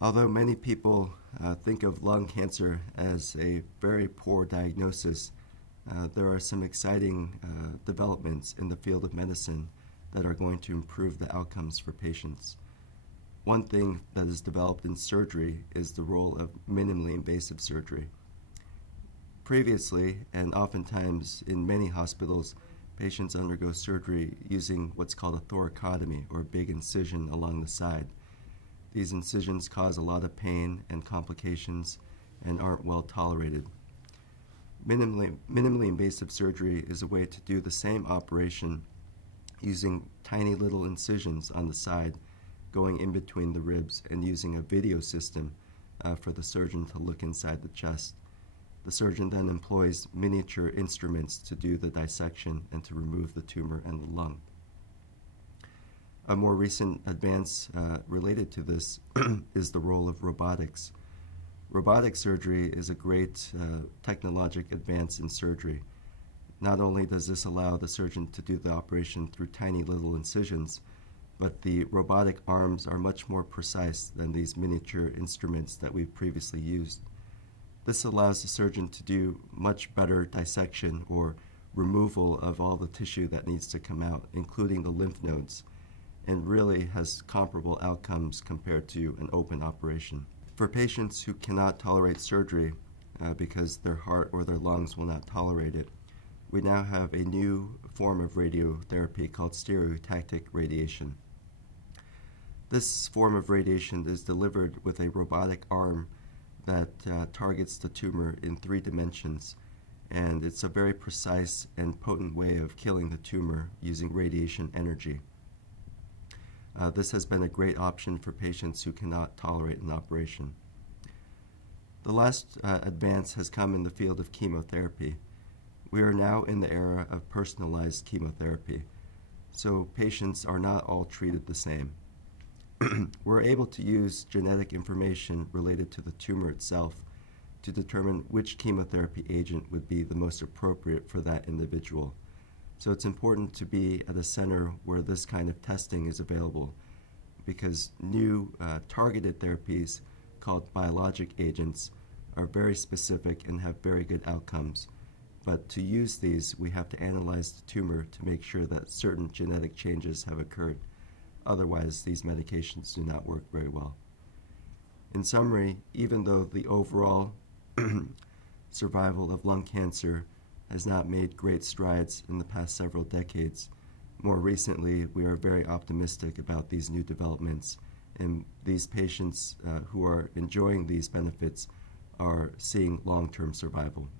Although many people think of lung cancer as a very poor diagnosis, there are some exciting developments in the field of medicine that are going to improve the outcomes for patients. One thing that is developed in surgery is the role of minimally invasive surgery. Previously, and oftentimes in many hospitals, patients undergo surgery using what's called a thoracotomy, or big incision along the side. These incisions cause a lot of pain and complications and aren't well tolerated. Minimally invasive surgery is a way to do the same operation using tiny little incisions on the side, going in between the ribs, and using a video system for the surgeon to look inside the chest. The surgeon then employs miniature instruments to do the dissection and to remove the tumor and the lung. A more recent advance related to this is the role of robotics. Robotic surgery is a great technologic advance in surgery. Not only does this allow the surgeon to do the operation through tiny little incisions, but the robotic arms are much more precise than these miniature instruments that we've previously used. This allows the surgeon to do much better dissection or removal of all the tissue that needs to come out, including the lymph nodes, and really has comparable outcomes compared to an open operation. For patients who cannot tolerate surgery because their heart or their lungs will not tolerate it, we now have a new form of radiotherapy called stereotactic radiation. This form of radiation is delivered with a robotic arm that targets the tumor in 3 dimensions, and it's a very precise and potent way of killing the tumor using radiation energy. This has been a great option for patients who cannot tolerate an operation. The last advance has come in the field of chemotherapy. We are now in the era of personalized chemotherapy, so patients are not all treated the same. We're able to use genetic information related to the tumor itself to determine which chemotherapy agent would be the most appropriate for that individual. So it's important to be at a center where this kind of testing is available, because new targeted therapies called biologic agents are very specific and have very good outcomes. But to use these, we have to analyze the tumor to make sure that certain genetic changes have occurred. Otherwise, these medications do not work very well. In summary, even though the overall survival of lung cancer has not made great strides in the past several decades, more recently we are very optimistic about these new developments, and these patients who are enjoying these benefits are seeing long-term survival.